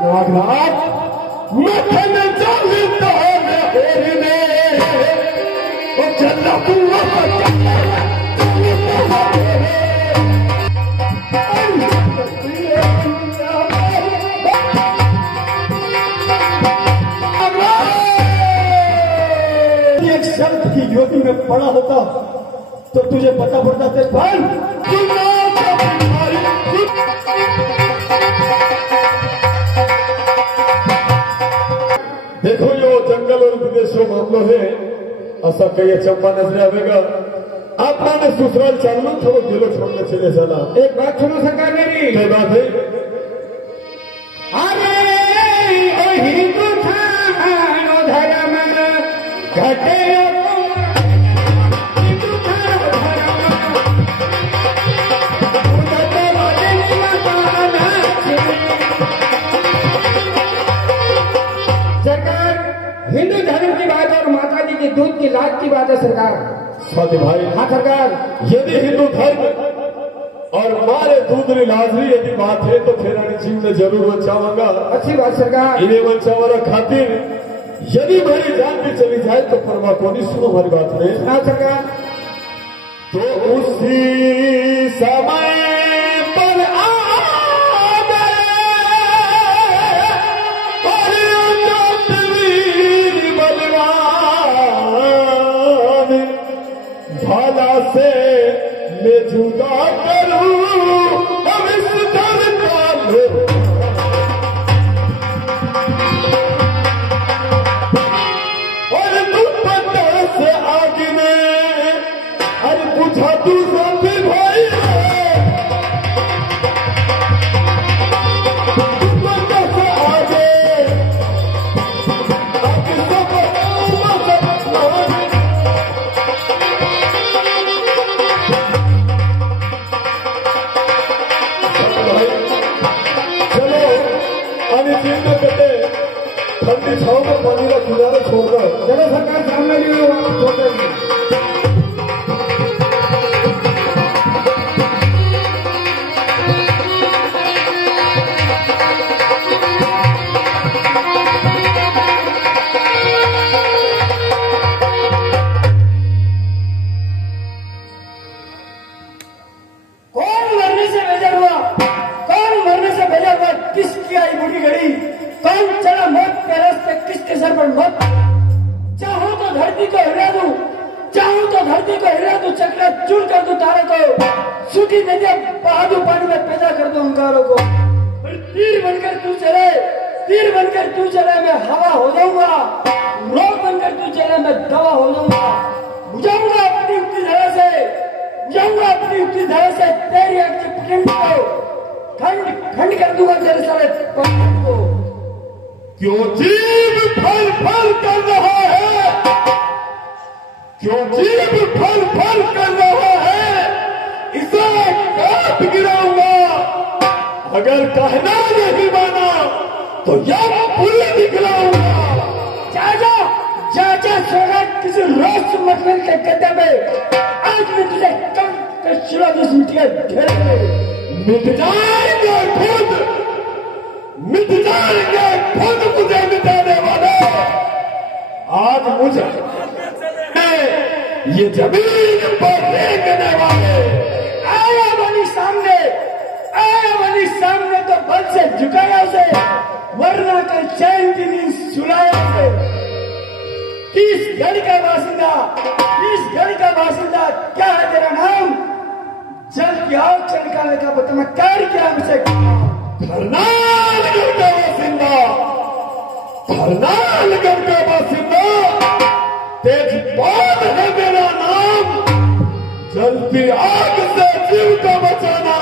नागराज मखन चाहता है और चलना पूरा एक शर्त की ज्योति में पड़ा होता तो तुझे पता पड़ता थे भाई देखो यो जंगल और विदेशों मामलो है असा कई चंपा नजर आवेगा आप माने ससुराल चालू थोड़ा दिलो छोड़ने चले जाना। एक बात सुनो सरकार मेरी क्या बात है? अरे हिंदू था धर्म घटे हिंदू धर्म की बात और माता जी के दूध की लाज की बात है सरकार। स्वाति भाई हाँ सरकार, यदि हिंदू धर्म और मारे दूध लाजरी यदि बात है तो फिर जीव में जरूर बचाऊंगा। अच्छी बात सरकार। इन्हें बचावा खातिर यदि मेरी जान भी चली जाए तो परवा को नहीं सुनो हमारी बात में। हाँ सरकार। तो उसी समय पर भाला से मैं जुदा करूं अब इस धन का और दुपट्टे से आगे में अरे पूछा तू भी भाई दुपट्टे से आगे ठंडी छाव में पानी का किनारा छोड़कर चलो सरकार सामने छोड़ कौन मरने से बेजार हुआ? कौन मरने से बेजार हुआ? किसकी आई बुरी घड़ी? कौन चला मौत के रास्ते? किसके सर पर मौत? चाहूं तो धरती को हिला दूं, चाहूं तो धरती को हिला दूं, चक्रा चूर कर दूं तारों को, सूखी नदियां बहा दूं पानी में पैदा कर दूं अंगारों को। तीर बनकर तू चले, तीर बनकर तू चले मैं हवा हो जाऊंगा, रोग बनकर तू चले मैं दवा हो जाऊंगा। बुझाऊंगा अपनी युक्ति धारा से, बुझाऊंगा अपनी युक्ति धारा से तेरी आग की पिंड को खंड खंड कर दूंगा तेरे सारे पंख को। क्यों जीव फल फल कर रहा है? क्यों जीव फल फल कर रहा है? इसे काट गिराऊंगा। अगर कहना नहीं माना तो यह पूरी दिखलाऊंगा। चाचा चाचा सोना किसी रोज मखमल के गड्ढे में आज मैं तुझे कम शिला की मिट्टी ढेर मिट जाएंगे खुद, मिट जाएंगे खुद मुझे मिटाने वाले। आज मुझे ये जमीन पर फेंकने वाले आया बनी सामने, आया बनी सामने तो बल से झुकाया उसे, वरना कल चैन की नींद सुलाया उसे। 30 घड़ी का बासिंदा, 30 घड़ी का बासिंदा, क्या है तेरा नाम? जल की आग चमकाने का बता कार्य क्या मुझे? करनालगढ़ का बासिंदा, करनालगढ़ का बासिंदा, तेजपाल है मेरा नाम। जलती आग से जीव को बचाना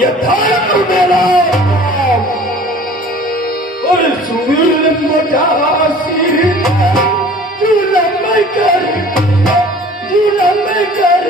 ये था मेरा नाम। और सुनील मजासी जुलम कर, जुलम कर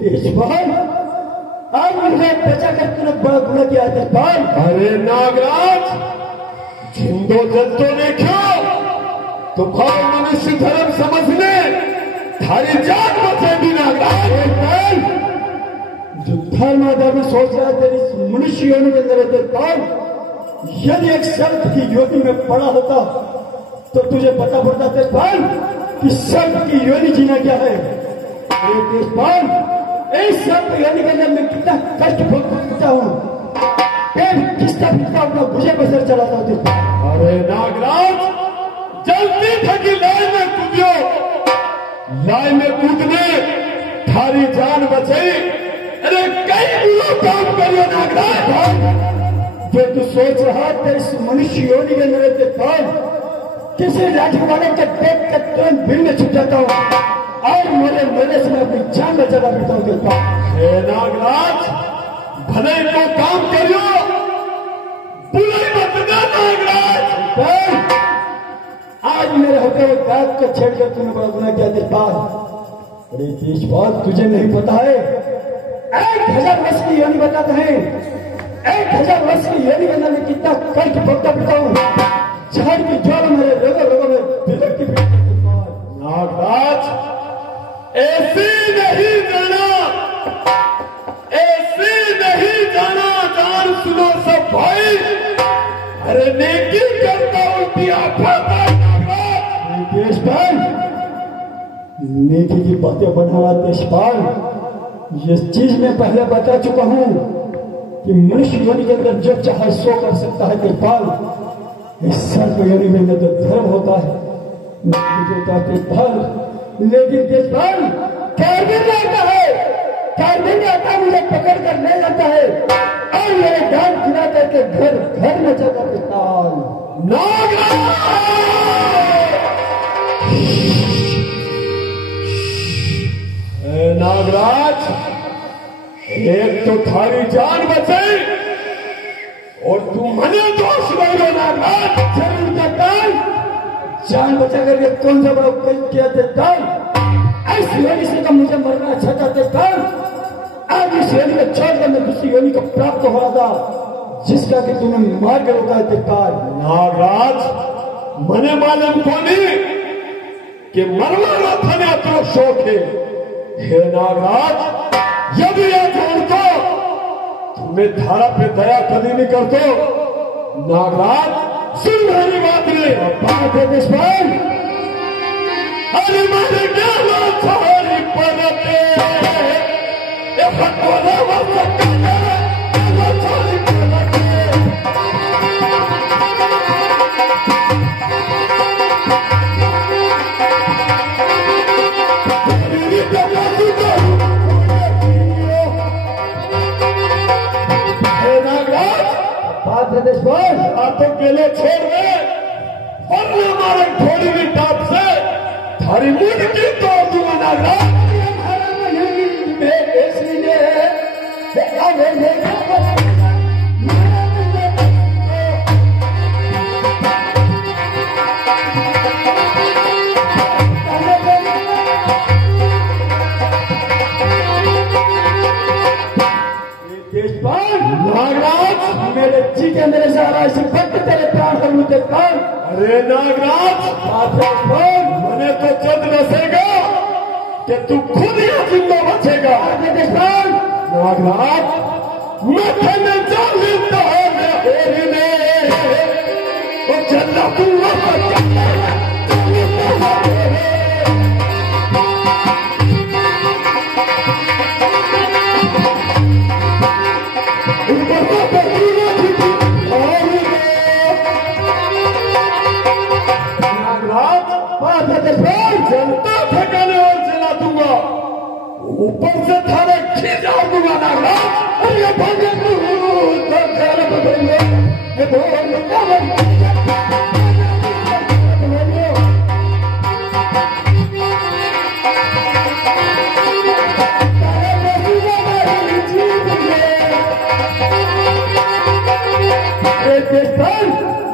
तेजपाल, आज मुझे बचा कर तूने बड़ा गुना किया तेजपाल। अरे नागराज, जिंदो जंतो देखो तो भाव मनुष्य धर्म समझ ले, थारी जान बचेगी नागराज। जो धर्म आदमी सोच रहा है तेरी मनुष्य योनि के अंदर तेजपाल, यदि एक सर्प की योनि में पड़ा होता तो तुझे पता पड़ता तेजपाल कि सर्प की योनि जीना क्या है। तेजपाल, इस सर्प योनि के अंदर मैं कितना कष्ट भोगता हूँ, किसका अपना मुझे बसर चलाता हूँ तेजपाल। अरे नागराज, जल्दी थकी लाई में कूदो, लाई में कूदने थारी जान बचे। अरे कई काम करियो नागराज। जो तू सोच रहा था इस मनुष्य योनि के अंदर तेजपाल, किसी लाठी वाले के पेट के तुरंत भीड़ में छुप जाता हूँ और मेरे से मैं अपनी जान बचाना पड़ता हूँ तेजपाल। हे नागराज, भले को काम करियो, बुरे मत ना नागराज। आज मेरे होते हुए दांत को छेड़कर तूने बड़ा गुनाह किया तेजपाल। अरे तेजपाल, तुझे नहीं पता है 1000 वर्ष की योनि बताते हैं, 1000 वर्ष की योनि के अंदर में कितना कष्ट भोगता पड़ता हूँ। जहर की ज्वाला मेरे रोगों में बिलकती फिरती है। नागराज, ऐसी नहीं जाना, ऐसी नहीं जाना, जान सुनो सब भाई। अरे नेकी करता उल्टी आफत है नागराज। तेजपाल, नेकी की बातें बनाना तेजपाल, ये चीज मैं पहले बता चुका हूँ कि मनुष्य योनि के अंदर जो चाहे सो कर सकता है तेजपाल। इस सर्प योनि में तो धर्म होता है, लेकिन तेजपाल कारगिल आता है, कारगिल आता मुझे पकड़ कर ले जाता है और मेरे गांव गिरा करके घर घर में जाता तेजपाल। नागराज, एक तो थारी जान बचे और तू मने दोष लो नागराज। जरूर तेजपाल, जान बचा करके कौन सा बड़ा कल किया तेजपाल। ऐसी योनि से तो मुझे मरना अच्छा था तेजपाल। आज इस योनि को छोड़कर मैं दूसरी योनि को प्राप्त हो रहा था जिसका कि तूने मार कर रोका है तेजपाल। नागराज, मने मालूम को नहीं कि मरवाना थाने तो शौक है। हे नागराज, यदि ये जोड़तो तुम्हें धारा पे दया कभी नहीं करतो। नागराज, सुन मेरी बात रे। बात है तेजपाल, अरे मारे क्या बात हमारी पलटे, ये फटवाना वक्त तेजपाल, तो गेले छोड़ दे, वरना हमारे थोड़ी भी टाप से थारी मुंडकी तोड़ दूंगा नागराज। नागराज, मेरे जी के अंदर से ऐसी भक्त तेरे प्राण करूँ तेजपाल। अरे नागराज, मैंने तो चंद बसेगा कि तू खुद ही जिंदा बचेगा। तेजपाल, नागराज, मैं में जान लेता है वो चलना पूरा जनता ठिकाने और जला दूंगा, ऊपर से थाने खींचा दूंगा नागराज। अरे भागे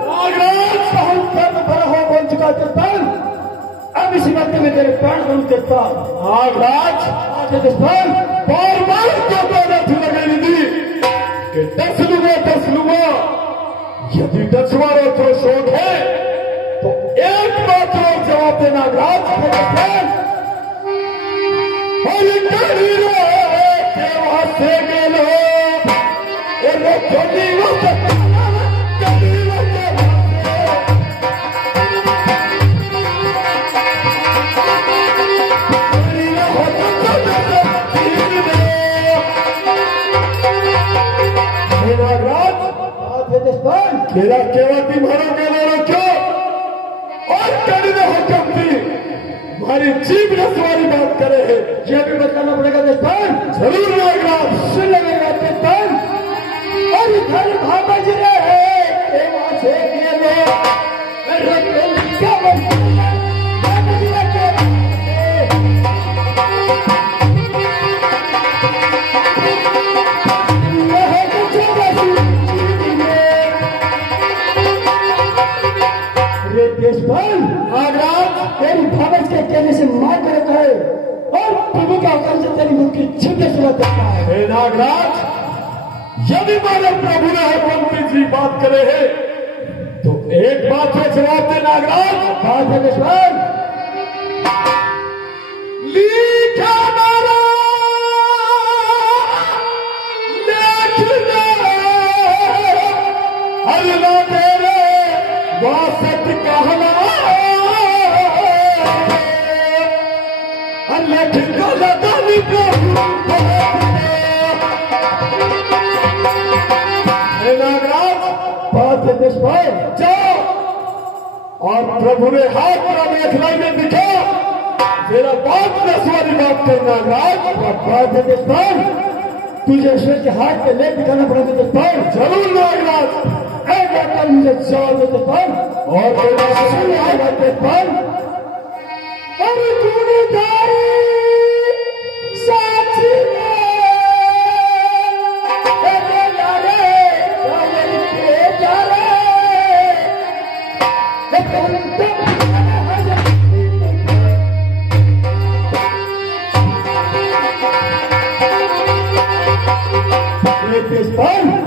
नागराज, बहुत कर्म भरा हो बोल चुका तेजपाल। अब इसी बात में तेरे प्राण करूं देता नागराज देशपाल बार बार तो नथ लगाई थी कि दस लूंगा यदि दसवारो तो शौक है तो एक बात और जवाब देना नागराज से गेलो तेरा केवल तुम्हारा कहना रखो और करने हुक्म थी हमारी जीव रसवारी बात करे है यह भी बताना पड़ेगा देशपाल जरूर नागराज सुन लगेगा देशपाल और इधर भापा जी रहे वहां से देशपाल नागराज तेरी भावच के कहने से मार कर रखा है और प्रभु का हुक्म से तेरी मुंह की छुट्टी सुना देता है हे नागराज यदि मानव प्रभु ने हनुमंत जी बात करे है तो एक बात का जवाब दे नागराज बात है देशपाल लिखा मारा अल्लाह तेरे वासत कहना अल्लाह ठिका लगानी नागराज बात है देशपाल जाओ और प्रभु ने हाथ पर मेखलाई में दिखा मेरा बात नसवारी बात करना नागराज बात है देशपाल तुझे ईश्वर के हाथ पे ले दिखाना पड़ेगा देशपाल जरूर नागराज एक बात मुझे जवाब दे देशपाल और तेरा देशपाल और तूने तारी साथी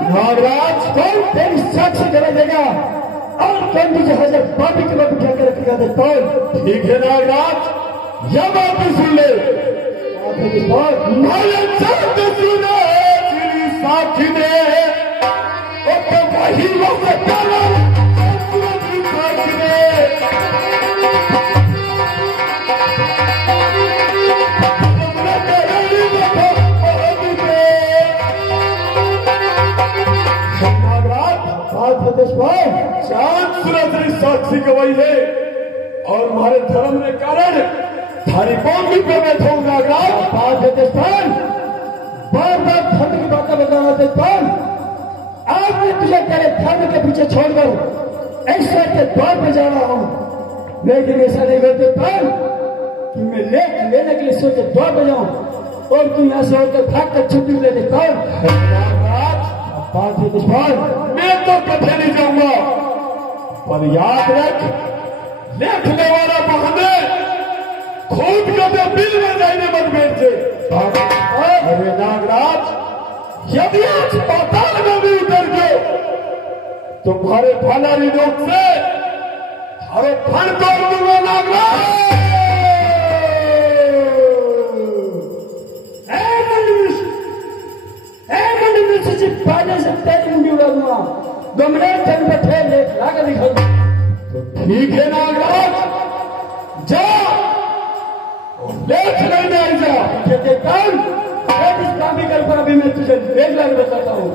नागराज कौन तेरी साक्षी करा देगा और कौन तुझे हजार पापी के बाद उठा कर रखेगा देशपाल ठीक है नागराज यह बात भी सुन ले मारे चंद सुने तेरी साथी ने तो वही वक्त करा साथी ने चांद सूरज साक्षी गवाही है और हमारे धर्म के कारण थारी बॉम्बी पे मैं थोड़ा नागराज बात है देशपाल बार बार धर्म की बातें बताना देशपाल आज मैं तुझे तेरे धर्म के पीछे छोड़कर ऐश्वर्य के द्वार पे जा रहा हूँ लेकिन ऐसा नहीं कर देशपाल कि मैं लेने के लिए सोचे द्वार पे जाऊँ और तू यहाँ से होकर भाग कर छुट्टी ले देशपाल बात है देशपाल मैं तो कथे नहीं जाऊंगा पर याद रख लिखने वाला बहाने खुद को तो बिल में जाने मत बैठ से अरे नागराज यदि आज पाताल में भी उतर गए तुम्हारे फलारी लोग से अरे फल तोड़ दूंगा नागराज पाने से तेरी मुंडी उड़ा दूंगा गमले चल पे ठेल ले लाकर दिखा तो ठीक है नागराज जा लेख नहीं जा इस काम भी कर पर अभी मैं तुझे देख लाकर बताता हूँ